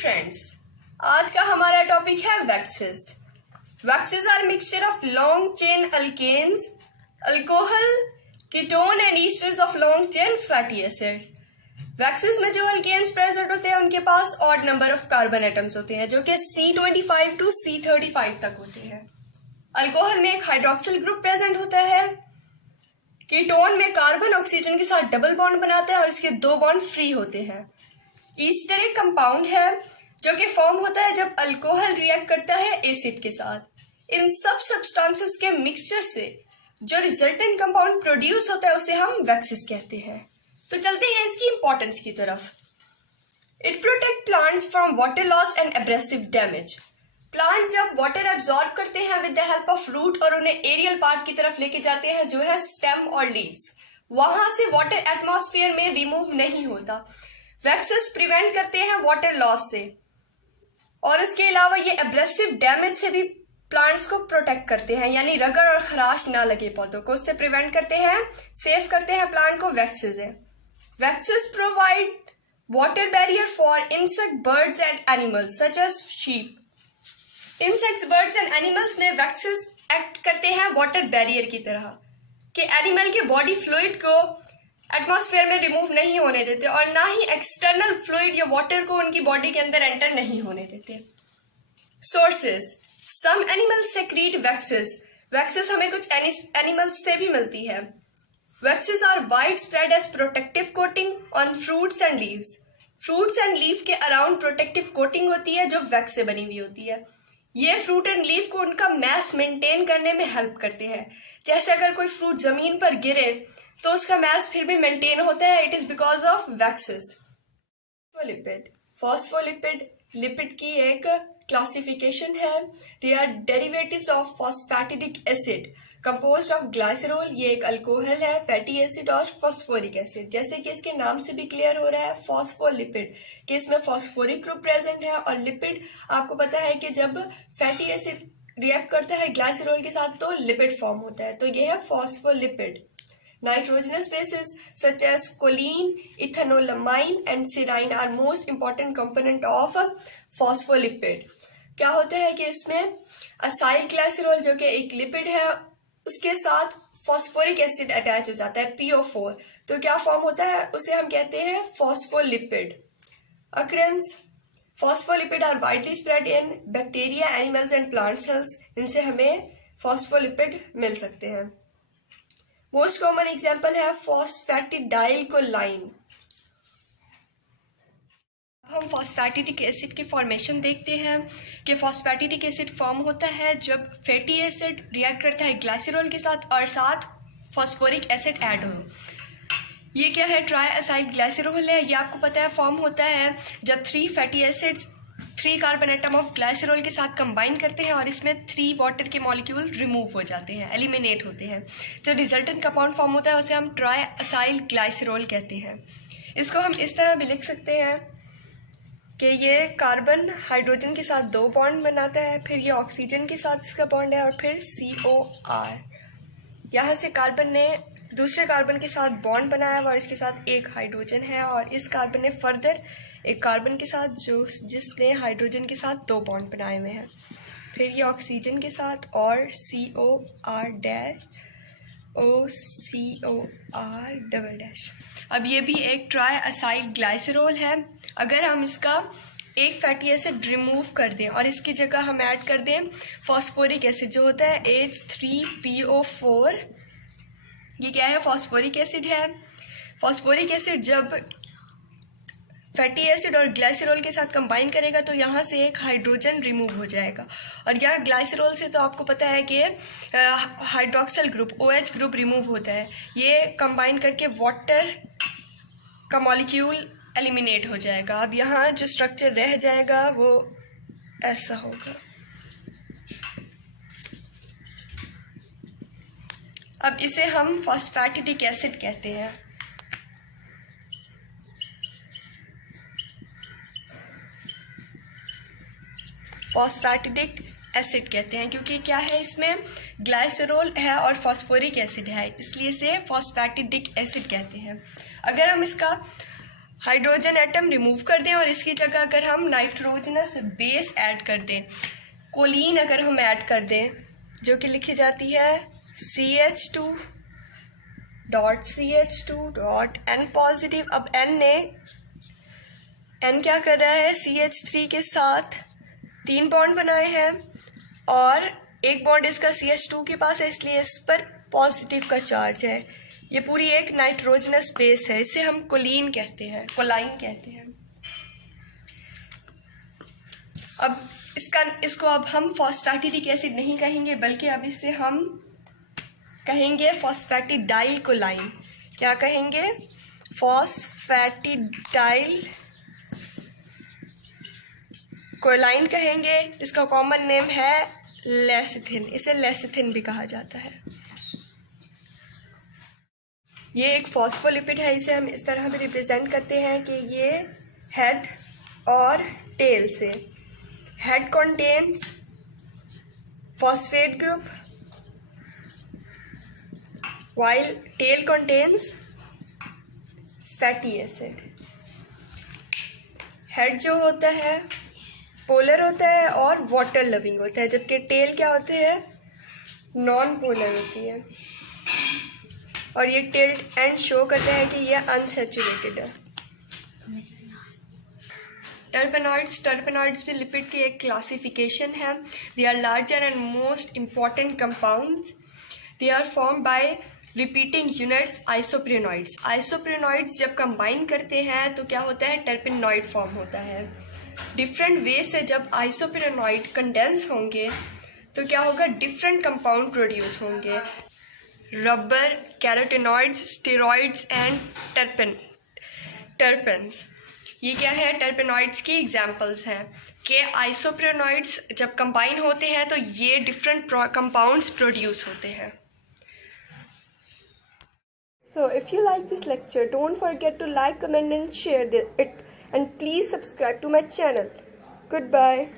Friends, आज का हमारा टॉपिक है waxes. Waxes are mixture of long chain alkanes, alcohol, ketone and esters of long chain fatty acids. Waxes में जो alkanes present होते हैं उनके पास odd number of carbon atoms होते हैं जो कि C25 to C35 तक होते हैं। अल्कोहल में एक हाइड्रोक्सिल ग्रुप प्रेजेंट होता है। कीटोन में कार्बन ऑक्सीजन के साथ डबल बॉन्ड बनाता है और इसके दो बॉन्ड फ्री होते हैं। ईस्टर एक कंपाउंड है जो कि फॉर्म होता है जब अल्कोहल रिएक्ट करता है एसिड के साथ। इन सब सब्सटेंसेस के मिक्सचर से जो रिजल्टेंट कंपाउंड प्रोड्यूस होता है उसे हम वैक्सेस कहते हैं। तो चलते हैं इसकी इंपॉर्टेंस की तरफ। It protect plants from water loss and abrasive damage. Plant जब वाटर एब्जॉर्ब करते हैं with the help of root और उन्हें एरियल पार्ट की तरफ लेके जाते हैं जो है स्टेम और लीव्स, वहां से वाटर एटमॉस्फेयर में रिमूव नहीं होता। वैक्सेस प्रिवेंट करते हैं वाटर लॉस से और इसके अलावा ये एब्रेसिव डैमेज से भी प्लांट्स को प्रोटेक्ट करते हैं, यानी रगड़ और खराश ना लगे पौधों को, उससे प्रिवेंट करते हैं, सेव करते हैं प्लांट को। वैक्सेस है। Waxes provide water barrier for insect, birds and animals such as sheep. Insects, birds and animals में वैक्सेस एक्ट करते हैं वाटर बैरियर की तरह कि एनिमल के बॉडी फ्लूइड को एटमॉस्फेयर में रिमूव नहीं होने देते और ना ही एक्सटर्नल फ्लूइड या वाटर को उनकी बॉडी के अंदर एंटर नहीं होने देते। Sources, some animals secrete waxes. Waxes हमें कुछ एनिमल्स से भी मिलती है। Waxes are widespread as protective coating on fruits and leaves. Fruits and leaf के अराउंड प्रोटेक्टिव कोटिंग होती है जो वैक्स से बनी हुई होती है। ये फ्रूट एंड लीफ को उनका मैस मेंटेन करने में हेल्प करते हैं। जैसे अगर कोई फ्रूट जमीन पर गिरे तो उसका मैस फिर भी मेंटेन होता है, it is because of waxes. Phospholipid, phospholipid lipid की एक क्लासिफिकेशन है। They are derivatives of phosphatidic acid composed of glycerol, ये एक अल्कोहल है, फैटी एसिड और फॉस्फोरिक एसिड। जैसे कि इसके नाम से भी क्लियर हो रहा है फॉस्फोलिपिड कि इसमें फॉस्फोरिक ग्रुप प्रेजेंट है और लिपिड आपको पता है कि जब फैटी एसिड रिएक्ट करता है ग्लाइसरॉल के साथ तो लिपिड फॉर्म होता है, तो ये है phospholipid. Nitrogenous bases such as choline, ethanolamine and serine are most important component of phospholipid. क्या होता है कि इसमें असाइल ग्लाइसरॉल जो कि एक लिपिड है उसके साथ फॉस्फोरिक एसिड अटैच हो जाता है PO4, तो क्या फॉर्म होता है उसे हम कहते हैं phospholipid. Occurrence, phospholipid are widely spread in bacteria, animals and plant cells. इनसे हमें फॉस्फोलिपिड मिल सकते हैं। मोस्ट कॉमन एग्जाम्पल है फॉस्फैटिडाइलकोलाइन। हम फॉस्फैटिडिक एसिड की फॉर्मेशन देखते हैं कि फॉस्फैटिडिक एसिड फॉर्म होता है जब फैटी एसिड रिएक्ट करता है ग्लाइसरॉल के साथ और साथ फॉस्फोरिक एसिड ऐड हो। ये क्या है? ट्राई असाइल ग्लाइसरॉल है। ये आपको पता है फॉर्म होता है जब 3 fatty acids 3 carbon atom of glycerol के साथ कंबाइन करते हैं और इसमें 3 वाटर के मॉलिक्यूल रिमूव हो जाते हैं, एलिमिनेट होते हैं। जो रिजल्टेंट कंपाउंड फॉर्म होता है उसे हम ट्राई असाइल ग्लाइसरॉल कहते हैं। इसको हम इस तरह भी लिख सकते हैं कि ये कार्बन हाइड्रोजन के साथ 2 बॉन्ड बनाता है, फिर ये ऑक्सीजन के साथ इसका बॉन्ड है और फिर COR। यहाँ से कार्बन ने दूसरे कार्बन के साथ बॉन्ड बनाया हुआ और इसके साथ एक हाइड्रोजन है और इस कार्बन ने फर्दर एक कार्बन के साथ जिसने हाइड्रोजन के साथ 2 बॉन्ड बनाए हुए हैं, फिर ये ऑक्सीजन के साथ और COR dash OCOR double dash. अब ये भी एक ट्राई असाइल ग्लाइसरॉल है। अगर हम इसका एक फैटी एसिड रिमूव कर दें और इसकी जगह हम ऐड कर दें फॉस्फोरिक एसिड जो होता है H3PO4, ये क्या है? फॉस्फोरिक एसिड है। फॉस्फोरिक एसिड जब फैटी एसिड और ग्लाइसरॉल के साथ कंबाइन करेगा तो यहाँ से एक हाइड्रोजन रिमूव हो जाएगा और यह ग्लाइसरॉल से तो आपको पता है कि hydroxyl group OH group remove होता है। ये कंबाइन करके वाटर का मॉलिक्यूल एलिमिनेट हो जाएगा। अब यहाँ जो स्ट्रक्चर रह जाएगा वो ऐसा होगा। अब इसे हम फॉस्फैटिडिक एसिड कहते हैं। फॉस्फैटिडिक एसिड कहते हैं क्योंकि क्या है, इसमें ग्लाइसरॉल है और फॉस्फोरिक एसिड है, इसलिए इसे फॉस्फैटिडिक एसिड कहते हैं। अगर हम इसका हाइड्रोजन एटम रिमूव कर दें और इसकी जगह अगर हम नाइट्रोजनस बेस ऐड कर दें, कोलीन अगर हम ऐड कर दें, जो कि लिखी जाती है CH2.CH2.N पॉजिटिव। अब N क्या कर रहा है, CH3 के साथ 3 बॉन्ड बनाए हैं और एक बॉन्ड इसका CH2 के पास है, इसलिए इस पर पॉजिटिव का चार्ज है। ये पूरी एक नाइट्रोजनस बेस है, इसे हम कोलाइन कहते हैं। अब इसको अब हम फॉस्फैटिडिक एसिड नहीं कहेंगे, बल्कि अब इसे हम कहेंगे फॉस्फैटिडाइल कोलाइन। क्या कहेंगे, फॉस्फैटिडाइल कोलाइन कहेंगे। इसका कॉमन नेम है लेसिथिन, इसे लेसिथिन भी कहा जाता है। ये एक फॉस्फोलिपिड है, इसे हम इस तरह भी रिप्रेजेंट करते हैं कि ये हेड और टेल से, head contains phosphate group while tail contains fatty acid। Head जो होता है पोलर होता है और वाटर लविंग होता है, जबकि टेल क्या होते हैं, नॉन पोलर होती है। और ये टिल्ट एंड शो करता है कि ये अनसैचुरेटेड है। टर्पेनॉइड्स भी लिपिड की एक क्लासिफिकेशन है। They are larger and most important compounds. They are form by repeating units isoprenoids. Isoprenoids जब कंबाइन करते हैं तो क्या होता है, टर्पेनॉइड फॉर्म होता है। डिफरेंट वे से जब आइसोप्रेनॉइड कंडेंस होंगे तो क्या होगा, डिफरेंट कंपाउंड प्रोड्यूस होंगे। Rubber, carotenoids, steroids and terpenes, ये क्या है, टर्पेनॉइड्स की एग्जाम्पल्स हैं कि आइसोप्रेनॉइड्स जब कंबाइन होते हैं तो ये डिफरेंट कंपाउंड्स प्रोड्यूस होते हैं। So if you like this lecture, don't forget to like, comment and share it, and please subscribe to my channel. Goodbye.